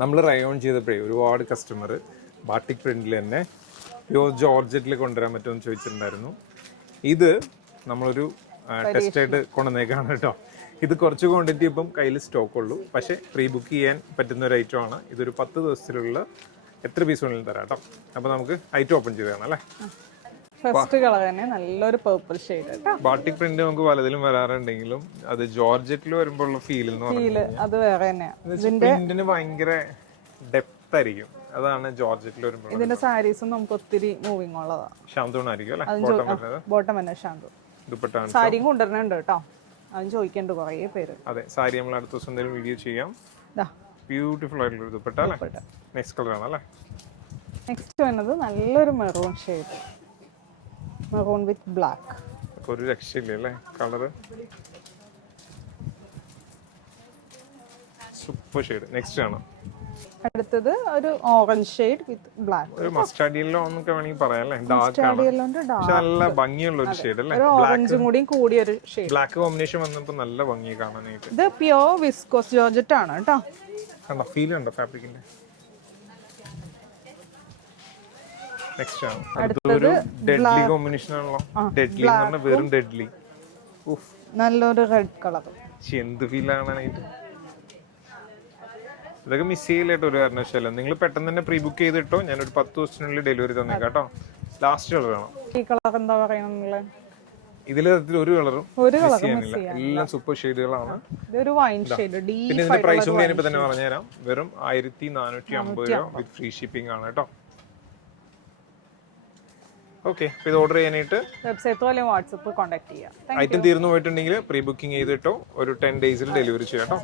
നമ്മൾ റയോൺ ചെയ്തപ്പോഴേ ഒരുപാട് customer batik പ്രിന്റിൽ തന്നെ പ്യൂർ ജോർജറ്റിൽ കൊണ്ടുവരാൻ പറ്റുമെന്ന് ചോദിച്ചിട്ടുണ്ടായിരുന്നു. ഇത് നമ്മളൊരു ടെസ്റ്റായിട്ട് കൊണ്ടുവന്നേക്കാണ് കേട്ടോ. ഇത് കുറച്ച് ക്വാണ്ടിറ്റി ഇപ്പം കയ്യിൽ സ്റ്റോക്ക് ഉള്ളൂ, പക്ഷേ പ്രീ ബുക്ക് ചെയ്യാൻ പറ്റുന്ന ഒരു ഐറ്റം ആണ്. ഇതൊരു 10 ദിവസത്തിലുള്ള എത്ര പീസ് വേണമെങ്കിലും തരാം കേട്ടോ. അപ്പോൾ നമുക്ക് ഐറ്റം ഓപ്പൺ ചെയ്ത് കാണാം അല്ലേ. ഫസ്റ്റ് കളർ തന്നെ നല്ലൊരു പർപ്പിൾ ഷെയ്ഡ് കേട്ടോ. ബാട്ടിക് പ്രിന്റ് നമുക്ക് പലതിലും വരാറുണ്ടെങ്കിലും അത് ജോർജറ്റിൽ വരുമ്പോൾ ഉള്ള ഫീൽ എന്ന് പറഞ്ഞാൽ അത് വേറെ തന്നെയാണ്. പ്രിന്റിന് ഭയങ്കര ഡെപ്ത് ആയിരിക്കും. അതാണ് ജോർജറ്റിൽ വരുമ്പോൾ. ഇതിന്റെ സാരീസും നമുക്ക് ഒത്തിരി മൂവിങ് ഉള്ളതാണ്. ഷാന്തൂൺ ആയിരിക്കും അല്ലേ. ബോട്ടം തന്നെ ഷാന്തൂൺ. ദുപ്പട്ടാണ്. സാരിയും കൊണ്ടുവരുന്നുണ്ട് കേട്ടോ. അതും ചോദിക്കണ്ട് കുറേ പേര്. അതെ, സാരി നമ്മൾ അടുത്ത ദിവസം എന്തെങ്കിലും വീഡിയോ ചെയ്യാം. ബ്യൂട്ടിഫുൾ ആയിട്ടുള്ള ദുപ്പട്ട അല്ലേ. നെക്സ്റ്റ് കളർ ആണ് അല്ലേ. നെക്സ്റ്റ് വരുന്നത് നല്ലൊരു മെറൂൺ ഷെയ്ഡ്, മെറൂൺ വിത്ത് ബ്ലാക്ക്. ഒരു രക്ഷയില്ല അല്ലേ കളറ്. Super shade. നെക്സ്റ്റ് ആണ് അടുത്തത് ഒരു ഓറഞ്ച് ഷെയ്ഡ് വിത്ത് ബ്ലാക്ക്. ഒരു മസ്റ്റാർഡ് യെല്ലോ എന്നൊക്കെ വേണമെങ്കിൽ പറയാം അല്ലേ. ഡാർക്ക് ആണ്, പക്ഷെ നല്ല ഭംഗിയുള്ള ഒരു ഷെയ്ഡ് അല്ലേ. ഒരു ഓറഞ്ചും കൂടി കൂടിയ ഒരു ഷെയ്ഡ്. ബ്ലാക്ക് കോമ്പിനേഷൻ വന്നപ്പോൾ നല്ല ഭംഗി കാണാനായിട്ട്. ഇത് പ്യോർ വിസ്കോസ് ജോർജറ്റ് ആണ് കേട്ടോ. കണ്ടോ, ഫീൽ ഉണ്ടോ ഫാബ്രിക്കിന്റെ. നെക്സ്റ്റ് ആണ് അടുത്തൊരു ഡെഡ്ലി കോമ്പിനേഷൻ ആണല്ലോ. ഡെഡ്ലി എന്ന് പറഞ്ഞാൽ വെറും ഡെഡ്ലി. നല്ലൊരു റെഡ് കളർ. എന്ത് ഫീൽ കാണാനായിട്ട്. ഇതൊക്കെ മിസ് ചെയ്യില്ലായിട്ട് ഒരു കാരണവശാലും. നിങ്ങൾ പെട്ടെന്ന് തന്നെ പ്രീ ബുക്ക് ചെയ്തിട്ടോ, ഞാനൊരു 10 ദിവസത്തിനുള്ളിൽ ഡെലിവറി തന്നേക്കാം കേട്ടോ. ലാസ്റ്റ് കളർ വേണം. ഈ കളർ എന്താ പറയുക, ഇതിലെ ഒരു കളറും മിസ് ചെയ്യാനില്ല. എല്ലാം സൂപ്പർ ഷെയ്ഡുകളാണ്. ഇതൊരു വൈൻ ഷെയ്ഡ്. പിന്നെ ഇതിന്റെ പ്രൈസും ഞാനിപ്പോ തന്നെ പറഞ്ഞുതരാം. വെറും 1450 രൂപ വിത്ത് ഫ്രീ ഷിപ്പിംഗ് ആണ് കേട്ടോ. ഓക്കെ, ഇത് ഓർഡർ ചെയ്യാനായിട്ട് വെബ്സൈറ്റോ അല്ലെങ്കിൽ വാട്സപ്പ് കോൺടാക്ട് ചെയ്യാം. ഐറ്റം തീർന്നു പോയിട്ടുണ്ടെങ്കിൽ പ്രീ ബുക്കിംഗ് ചെയ്തിട്ടോ ഒരു 10 ഡേയ്സിൽ ഡെലിവറി ചെയ്യാം കേട്ടോ.